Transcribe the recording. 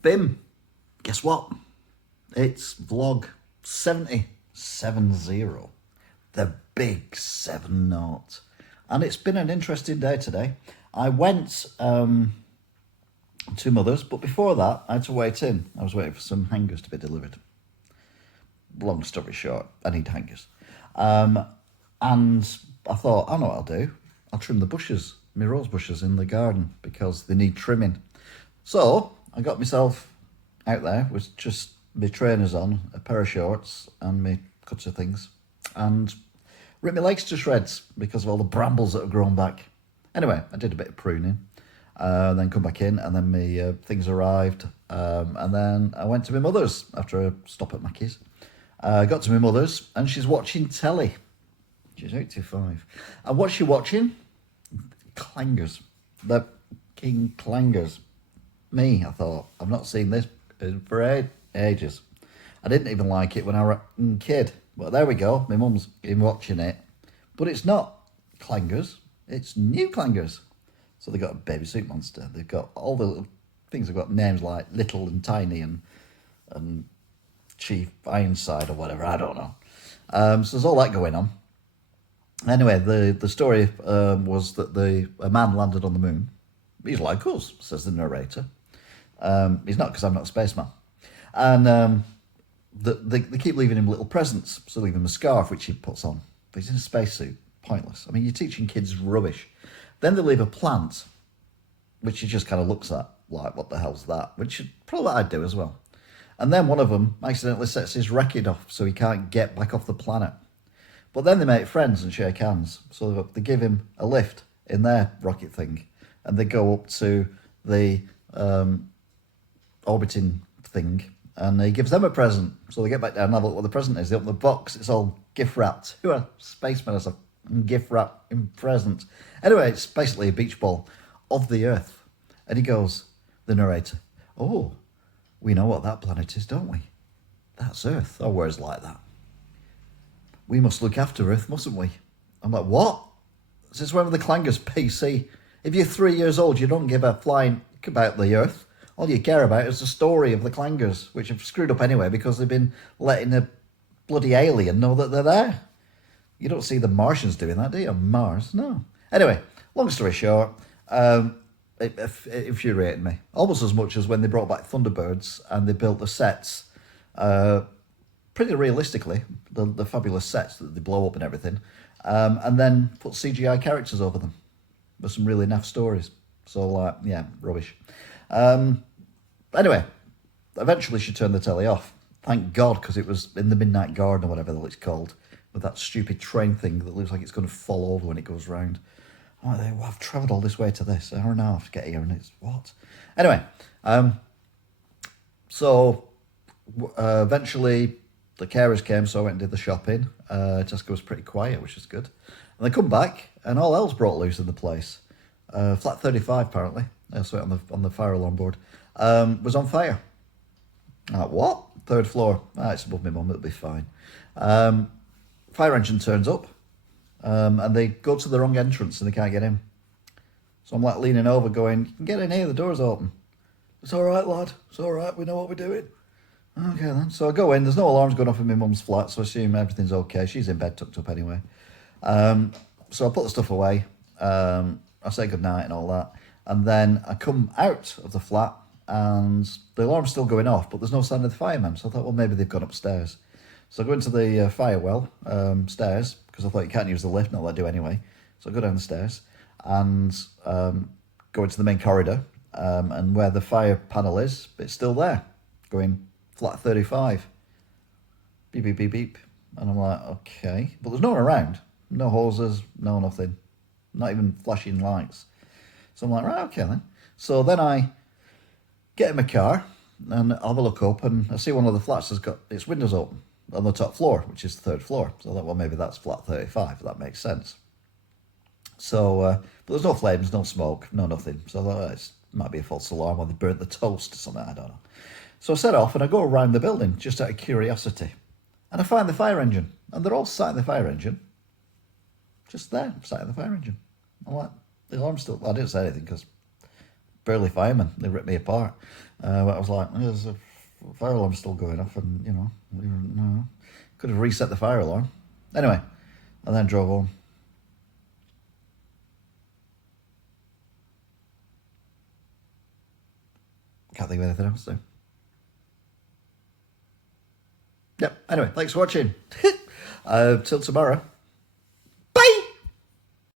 Bim, guess what? It's vlog 70, the big 7-0. And it's been an interesting day today. I went to Mother's, but before that, I had to wait in. I was waiting for some hangers to be delivered. Long story short, I need hangers. And I thought, I know what I'll do. I'll trim the bushes, my rose bushes in the garden, because they need trimming. So I got myself out there with just my trainers on, a pair of shorts and my cutter things, and ripped my legs to shreds because of all the brambles that have grown back. Anyway, I did a bit of pruning, then come back in, and then my things arrived, and then I went to my mother's after a stop at Mackey's. I got to my mother's, and she's watching telly. She's 85. And what's she watching? Clangers. The King Clangers. Me, I thought, I've not seen this for ages. I didn't even like it when I was a kid. But there we go, my mum's been watching it. But it's not Clangers, it's New Clangers. So they've got a baby soup monster. They've got all the little things, they've got names like Little and Tiny and Chief Ironside or whatever, I don't know. So there's all that going on. Anyway, the story was that a man landed on the moon. He's like us, says the narrator. He's not, because I'm not a spaceman. And they keep leaving him little presents. So they leave him a scarf, which he puts on. But he's in a spacesuit. Pointless. I mean, you're teaching kids rubbish. Then they leave a plant, which he just kind of looks at, like, what the hell's that? Which is probably what I'd do as well. And then one of them accidentally sets his record off so he can't get back off the planet. But then they make friends and shake hands. So they give him a lift in their rocket thing. And they go up to the orbiting thing. And he gives them a present. So they get back down and have a look what the present is. They open the box. It's all gift wrapped. Who are spacemen as a gift wrap in present? Anyway, it's basically a beach ball of the Earth. And he goes, the narrator, oh, we know what that planet is, don't we? That's Earth. Or words like that. We must look after Earth, mustn't we? I'm like, what? Since when were the Clangers PC? If you're 3 years old, you don't give a flying about the Earth. All you care about is the story of the Clangers, which have screwed up anyway because they've been letting a bloody alien know that they're there. You don't see the Martians doing that, do you? On Mars? No. Anyway, long story short, it infuriated me. Almost as much as when they brought back Thunderbirds and they built the sets pretty realistically, the fabulous sets that they blow up and everything, and then put CGI characters over them with some really naff stories. So, like, yeah, rubbish. Anyway, eventually she turned the telly off. Thank God, because it was in the Midnight Garden or whatever it's called, with that stupid train thing that looks like it's going to fall over when it goes round. I'm like, well, I've travelled all this way to this, an hour and a half to get here, and it's what? Anyway, so eventually the carers came, so I went and did the shopping. Tesco was pretty quiet, which is good. And they come back, and all hell's brought loose in the place. Flat 35, apparently, I saw it on the fire alarm board, was on fire. I'm like, what? Third floor. It's above my mum, it'll be fine. Fire engine turns up, and they go to the wrong entrance and they can't get in. So I'm like leaning over going, you can get in here, the door's open. It's all right, lad. It's all right, we know what we're doing. Okay then. So I go in, there's no alarms going off in my mum's flat, so I assume everything's okay. She's in bed tucked up anyway. So I put the stuff away. I say goodnight and all that. And then I come out of the flat and the alarm's still going off, but there's no sign of the firemen. So I thought, well, maybe they've gone upstairs. So I go into the fire well, stairs, because I thought you can't use the lift, not that I do anyway. So I go down the stairs and go into the main corridor, and where the fire panel is, it's still there, going flat 35. Beep, beep, beep, beep. And I'm like, okay. But there's no one around. No hoses, no nothing. Not even flashing lights. So I'm like, right, okay then. So then I get in my car and I'll have a look up and I see one of the flats has got its windows open on the top floor, which is the third floor. So I thought, well, maybe that's flat 35. That makes sense. So, but there's no flames, no smoke, no nothing. So I thought, it might be a false alarm or they burnt the toast or something, I don't know. So I set off and I go around the building just out of curiosity. And I find the fire engine. And they're all sat in the fire engine. Just there, sat in the fire engine. I'm like, the alarm's still... I didn't say anything because barely firemen. They ripped me apart. But I was like, there's a fire alarm still going off, and could have reset the fire alarm. Anyway, and then drove home. Can't think of anything else though. Yep. Anyway, thanks for watching. Till tomorrow.